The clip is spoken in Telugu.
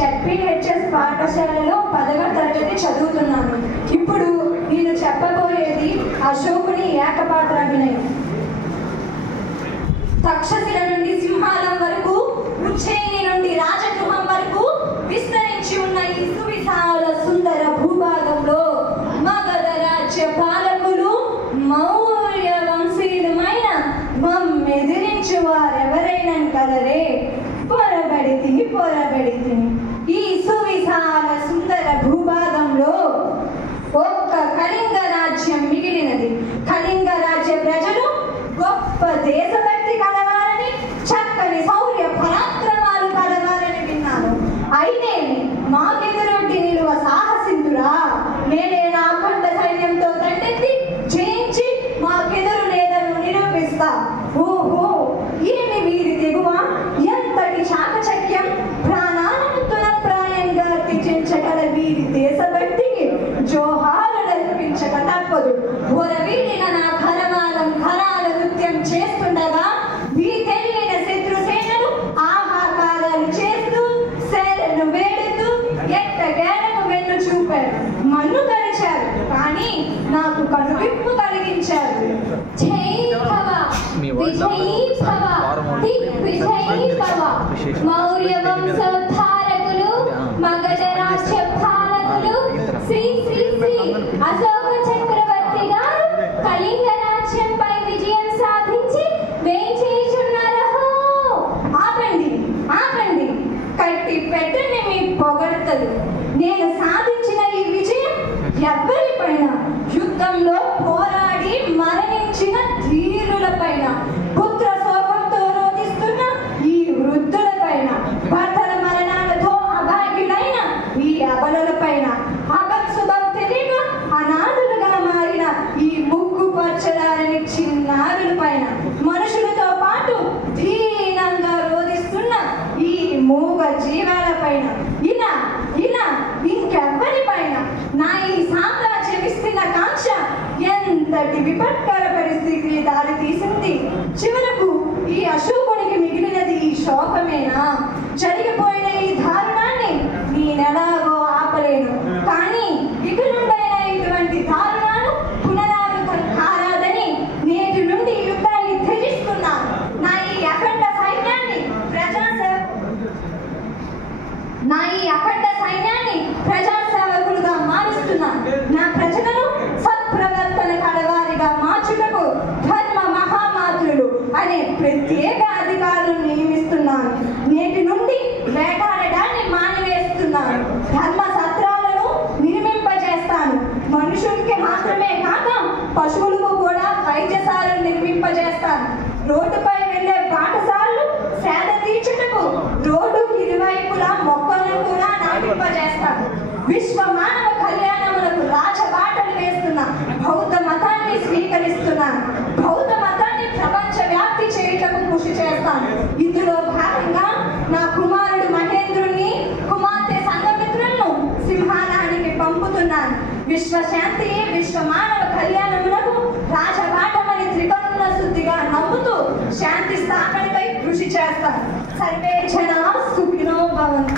జెడ్పీహెచ్ఎస్ పాఠశాలలో 10వ తరగతి చదువుతున్నాను. ఇప్పుడు నేను చెప్పబోయేది అశోకుని ఏకపాత్రాభినయం. తక్షశిల నుండి సింహాలం వరకు, ఉజ్జయిని నుండి రాజగృహం వరకు విస్తరించి ఉన్న ఈ సువిశాల సుందర భూభాగంలో మగధ రాజ్య పాలకులు మౌర్య వంశీయులమైన మమ్మెదిరించి వారెవరైనా కలరే. పొరబడితిని ఈ సువిశాల సుందర భూభాగంలో ఒక్క కళింగ రాజ్యం మిగిలినది. కళింగ రాజ్య ప్రజలు గొప్ప దేశభక్తి కలవారని, చక్కని శౌర్య పరాక్రమాలు కలవారని విన్నాను. అయితే మాకెదురొడ్డి నిలువ సాహసింతురా, నేనే నా అఖండ సైన్యంతో దండెత్తి జయించి మాకెదురు లేదని నిరూపిస్తా. ఓహో, ఏమి వీరి తెగువ, ఎంతటి చాకచక్యం, ప్రాణాలను తునప్రాయంగా త్యజించగల వీరి దేశభక్తికి జోహారులర్పించక తప్పదు. ఒరవీడిన నా కరవాలం కరాల నృత్యం చేస్తుండగా వీటెళ్ళిన శత్రుసేనలు ఆహాకారాలు చేస్తూ సేనను వేడుతూ ఎట్టగేలకు వెన్ను చూపారు, మన్ను కరిచారు, కానీ నాకు కనువిప్పు కలిగించారు. జై భవ, విజయీ భవ, దిగ్విజయీ భవ. మౌర్య వంశోద్ధారకులు, మగధ రాజ్య పాలకులు శ్రీ శ్రీ శ్రీ అశోక చక్రవర్తి గారు కళింగ రాజ్యంపై విజయం సాధించి వేయించేయుచున్నారు. ఆపండి, ఆపండి, కట్టి పెట్టని మీ పొగడ్తలు. నేను సాధించిన ఈ విజయం ఎవ్వరిపైన, యుద్ధంలో పోరాడి మరణించిన ధీరులపైన, పుత్ర శోకంతో రోధిస్తున్న ఈ వృద్ధులపైన, భర్తల మరణాలతో అభాగ్యులైన ఈ అబలలపైన, అభత్సుభం తెలియక అనాథులుగా మారిన ఈ ముక్కు పచ్చలారని చిన్నారులపైన, మనుషులతో పాటు దీనంగా రోధిస్తున్న ఈ మూగ జీవాలపైన, ఇలా ఇలా ఇంకెవ్వరిపైన నా ఈ సామ్రాజ్య విస్తీర్ణ కాంక్ష ఎంతటి విపత్కర పరిస్థితి దారి తీసింది. చివరకు ఈ అశోకునికి మిగిలినది ఈ శోకమేనా? జరిగిపోయిన ఈ దారుణాన్ని నేనెలాగో ఆపలేను, కానీ ఇక నుండైనా ఇటువంటి దారుణాలు పునరావృతం కారాదని నేటి నుండి యుద్ధాన్ని త్యజిస్తున్నాను. నా ఈ అఖండ సైన్యాన్ని ప్రజాసేవకులుగా మారుస్తున్నాను. నా ప్రజలను సత్ప్రవర్తన కలవారిగా మార్చుటకు ధర్మ మహామాతృలు అనే ప్రత్యేక అధికారులను నియమిస్తున్నాను. నేటి నుండి వేటాడడాన్ని మానివేస్తున్నాను. ధర్మ సత్రాలను నిర్మింపజేస్తాను. మనుషులకి మాత్రమే కాక పశువులకు కూడా వైద్యశాలను నిర్మింపజేస్తాను. రోడ్డుపై వెళ్లే పాఠశాలలు సేద తీర్చుటకు రోడ్డు ఇరువైపులా మొక్కలను కూడా నాటింపజేస్తాను. విశ్వ మానవ కళ్యాణములకు రాజబాటలు వేస్తున్న బౌద్ధ మతాన్ని స్వీకరిస్తున్నాను. బౌద్ధ మతాన్ని ప్రపంచ వ్యాప్తి చేయటకు కృషి చేస్తాను. ఇందులో భాగంగా నా కుమారుడు మహేంద్రుణ్ణి, కుమార్తె సంఘమిత్రులను సింహానానికి పంపుతున్నాను. విశ్వశాంతి, విశ్వ మానవ కళ్యాణములకు రాజబాటమని త్రికరణ శుద్ధిగా నమ్ముతూ శాంతి స్థాపనపై కృషి చేస్తాను. సర్వే జనా సుఖినో భవంతు.